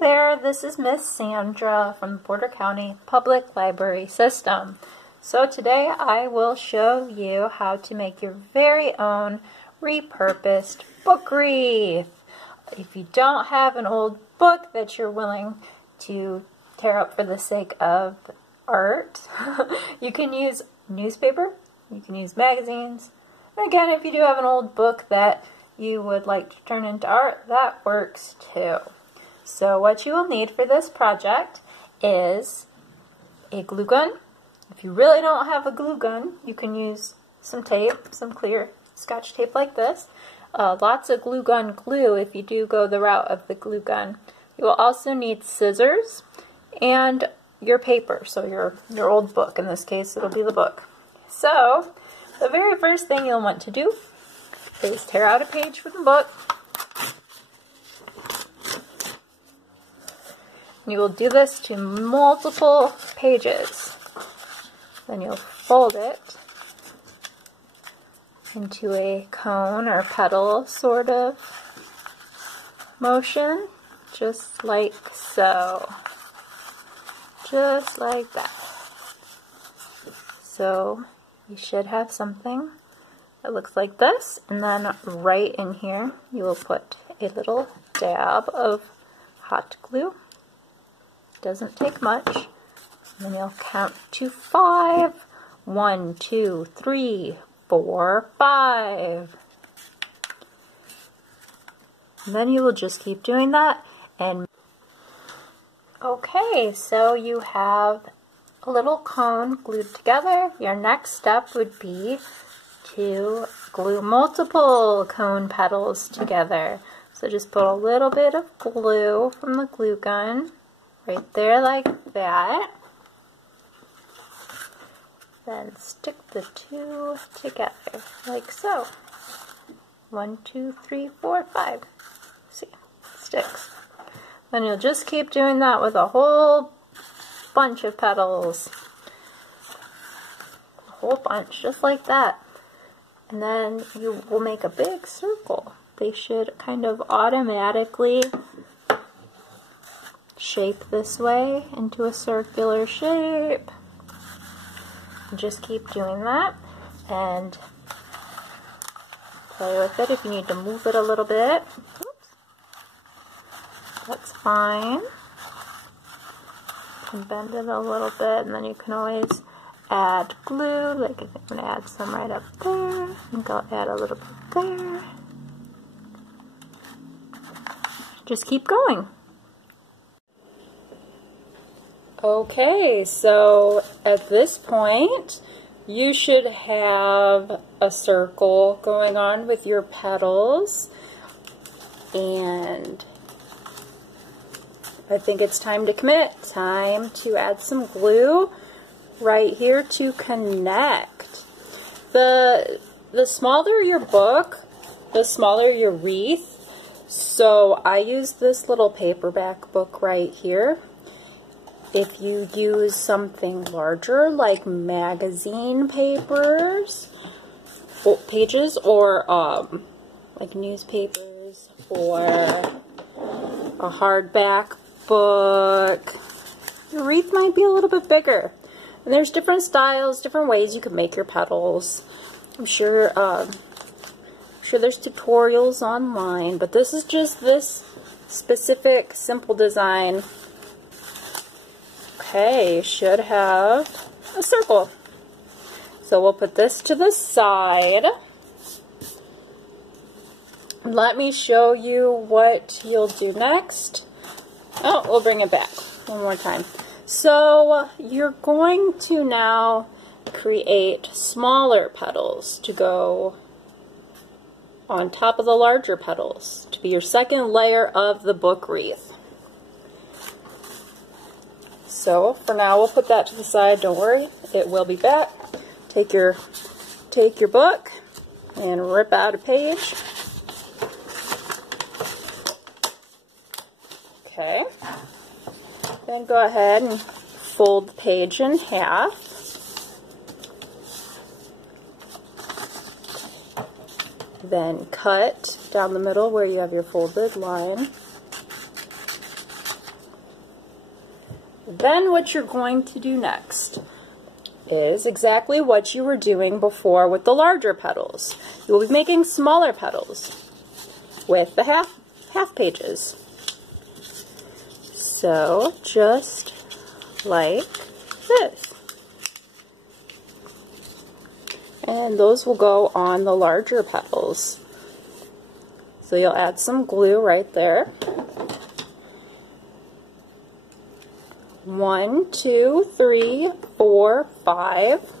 there, this is Miss Sandra from the Porter County Public Library System. So today I will show you how to make your very own repurposed book wreath. If you don't have an old book that you're willing to tear up for the sake of art, you can use newspaper, you can use magazines, and again, if you do have an old book that you would like to turn into art, that works too. So what you will need for this project is a glue gun. If you really don't have a glue gun, you can use some tape, some clear Scotch tape like this. Lots of glue gun glue if you do go the route of the glue gun. You will also need scissors and your paper, so your old book. In this case, it'll be the book. So the very first thing you'll want to do is tear out a page from the book. You will do this to multiple pages. Then you'll fold it into a cone or petal sort of motion, just like so. Just like that. So you should have something that looks like this, and then right in here you will put a little dab of hot glue. Doesn't take much. And then you'll count to 5. 1, 2, 3, 4, 5. And then you will just keep doing that. And okay, so you have a little cone glued together. Your next step would be to glue multiple cone petals together. So just put a little bit of glue from the glue gun right there like that. Then stick the two together like so. 1, 2, 3, 4, 5. See, it sticks. Then you'll just keep doing that with a whole bunch of petals. A whole bunch, just like that. And then you will make a big circle. They should kind of automatically shape this way into a circular shape. Just keep doing that and play with it if you need to move it a little bit. Oops. That's fine. You can bend it a little bit, and then you can always add glue. Like if I'm going to add some right up there, I think I'll add a little bit there. Just keep going. Okay, so at this point, you should have a circle going on with your petals, and I think it's time to commit. Time to add some glue right here to connect. The smaller your book, the smaller your wreath. So I use this little paperback book right here. If you use something larger, like magazine pages, or like newspapers, or a hardback book, your wreath might be a little bit bigger. And there's different styles, different ways you can make your petals. I'm sure there's tutorials online, but this is just this specific simple design. Okay, should have a circle. So we'll put this to the side. Let me show you what you'll do next. Oh, we'll bring it back one more time. So you're going to now create smaller petals to go on top of the larger petals to be your second layer of the book wreath. So for now, we'll put that to the side. Don't worry, it will be back. Take your book and rip out a page. Okay. Then go ahead and fold the page in half. Then cut down the middle where you have your folded line. Then what you're going to do next is exactly what you were doing before with the larger petals. You will be making smaller petals with the half pages. So just like this. And those will go on the larger petals. So you'll add some glue right there. 1, 2, 3, 4, 5.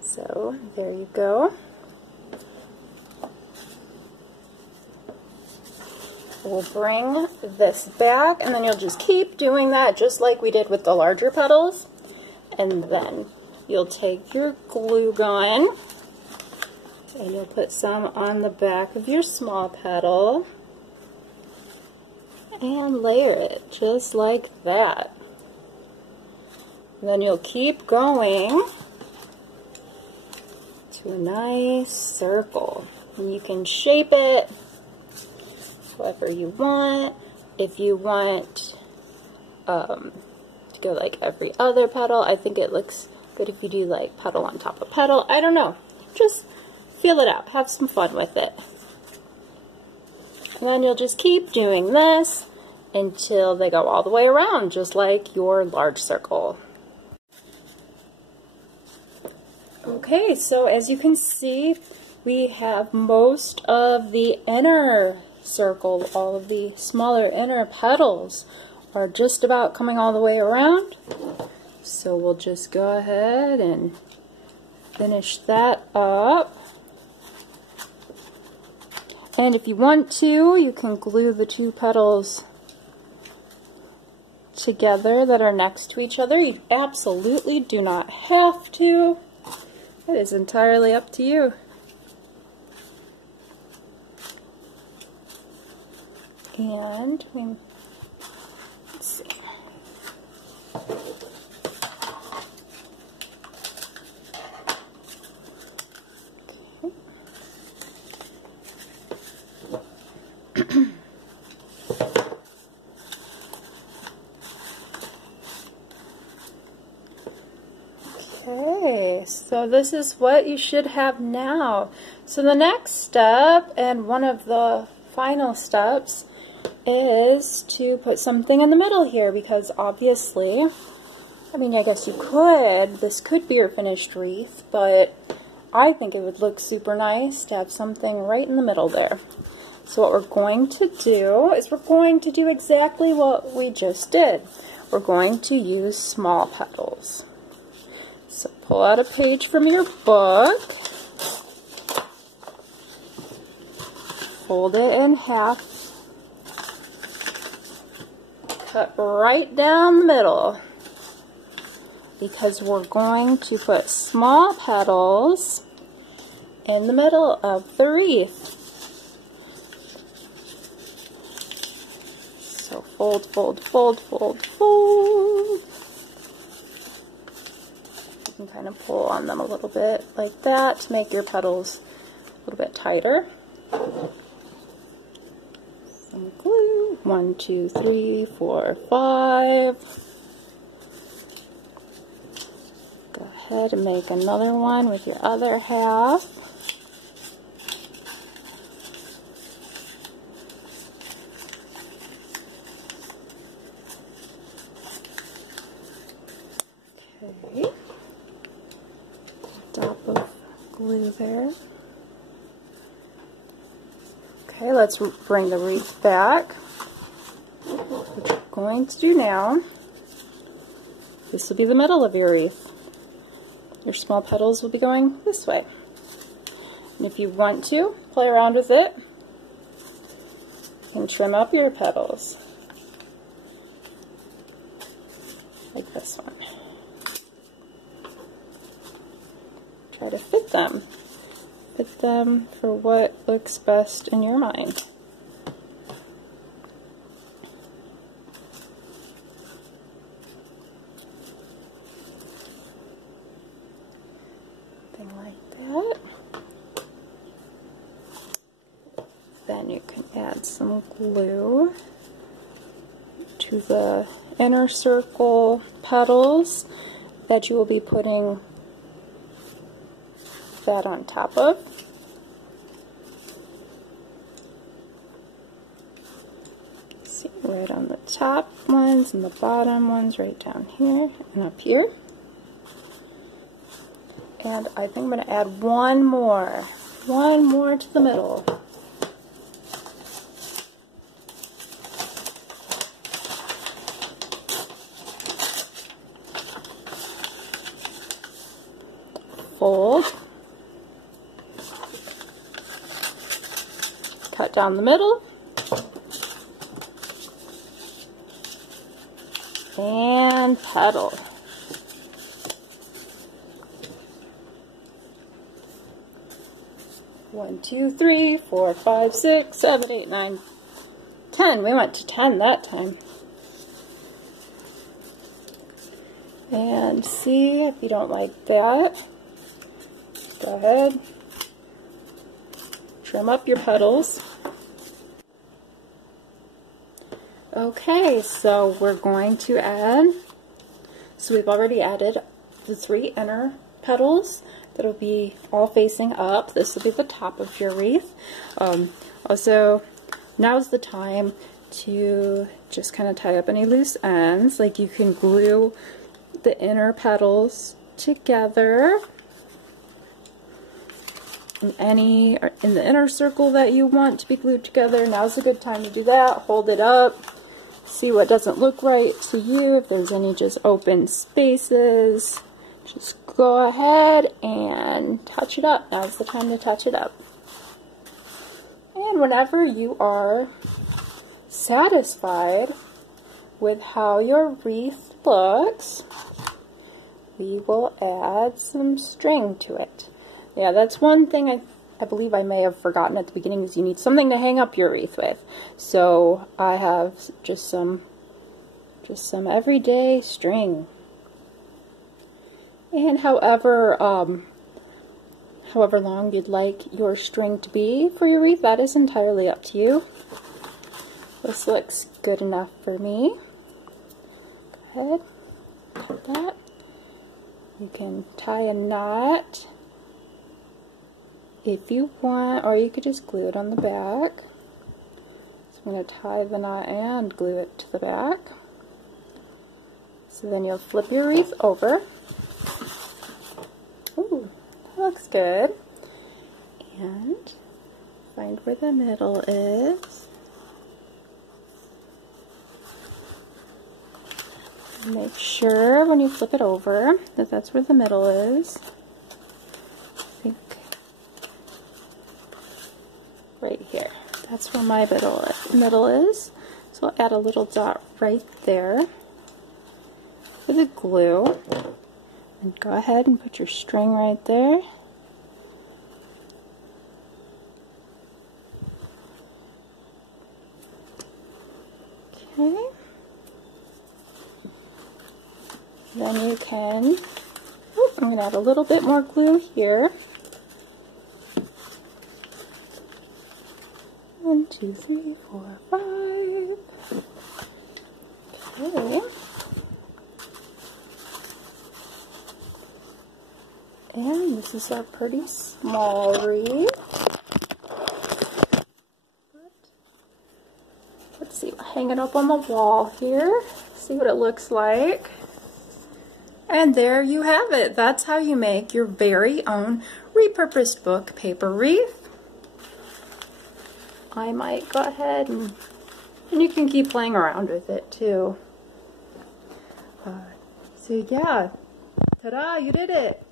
So there you go. We'll bring this back, and then you'll just keep doing that just like we did with the larger petals. And then you'll take your glue gun and you'll put some on the back of your small petal and layer it just like that. And then you'll keep going to a nice circle. And you can shape it however you want. If you want to go like every other petal, I think it looks good if you do like petal on top of petal. I don't know. Just feel it out. Have some fun with it. And then you'll just keep doing this until they go all the way around, just like your large circle. Okay, so as you can see, we have most of the inner circle, all of the smaller inner petals are just about coming all the way around. So we'll just go ahead and finish that up. And if you want to, you can glue the two petals together that are next to each other. You absolutely do not have to. It is entirely up to you. And let's see. Okay, so this is what you should have now. So the next step, and one of the final steps, is to put something in the middle here, because obviously, I mean, I guess you could, this could be your finished wreath, but I think it would look super nice to have something right in the middle there. So what we're going to do is we're going to do exactly what we just did. We're going to use small petals. So pull out a page from your book, fold it in half, cut right down the middle, because we're going to put small petals in the middle of the wreath. So fold, fold, fold, fold, fold. You can kind of pull on them a little bit like that to make your petals a little bit tighter. Some glue. 1, 2, 3, 4, 5. Go ahead and make another one with your other half. Okay. Dot of glue there. Okay, let's bring the wreath back. What you're going to do now, this will be the middle of your wreath. Your small petals will be going this way. And if you want to play around with it, you can trim up your petals. Like this one. Try to fit them. Fit them for what looks best in your mind. Something like that. then you can add some glue to the inner circle petals that you will be putting that on top of. See, right on the top ones and the bottom ones right down here and up here. And I think I'm going to add one more to the middle. Fold, cut down the middle, and petal. One, two, three, 4, 5, 6, 7, 8, 9, 10. We went to 10 that time. And see, if you don't like that, go ahead, trim up your petals. Okay, so we're going to add, so we've already added the 3 inner petals that'll be all facing up. This will be the top of your wreath. Also, now's the time to just kind of tie up any loose ends. Like, you can glue the inner petals together in the inner circle that you want to be glued together. Now's a good time to do that. Hold it up, see what doesn't look right to you. If there's any just open spaces, just go ahead and touch it up. Now's the time to touch it up. And whenever you are satisfied with how your wreath looks, we will add some string to it. Yeah, that's one thing I believe I may have forgotten at the beginning, is you need something to hang up your wreath with. So I have just some everyday string. And however long you'd like your string to be for your wreath, that is entirely up to you. This looks good enough for me. Go ahead, cut that. You can tie a knot if you want, or you could just glue it on the back. So I'm going to tie the knot and glue it to the back. So then you'll flip your wreath over. Ooh, that looks good. And find where the middle is. Make sure when you flip it over that that's where the middle is. I think right here. That's where my middle is. So I'll add a little dot right there with the glue. And go ahead and put your string right there. Okay. Then you can, I'm going to add a little bit more glue here. 1, 2, 3, 4, 5. Okay. And this is our pretty small wreath. Let's see, hang it up on the wall here. See what it looks like. And there you have it. That's how you make your very own repurposed book paper wreath. I might go ahead and you can keep playing around with it too. So yeah, ta-da, you did it.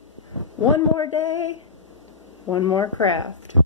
One more day, one more craft.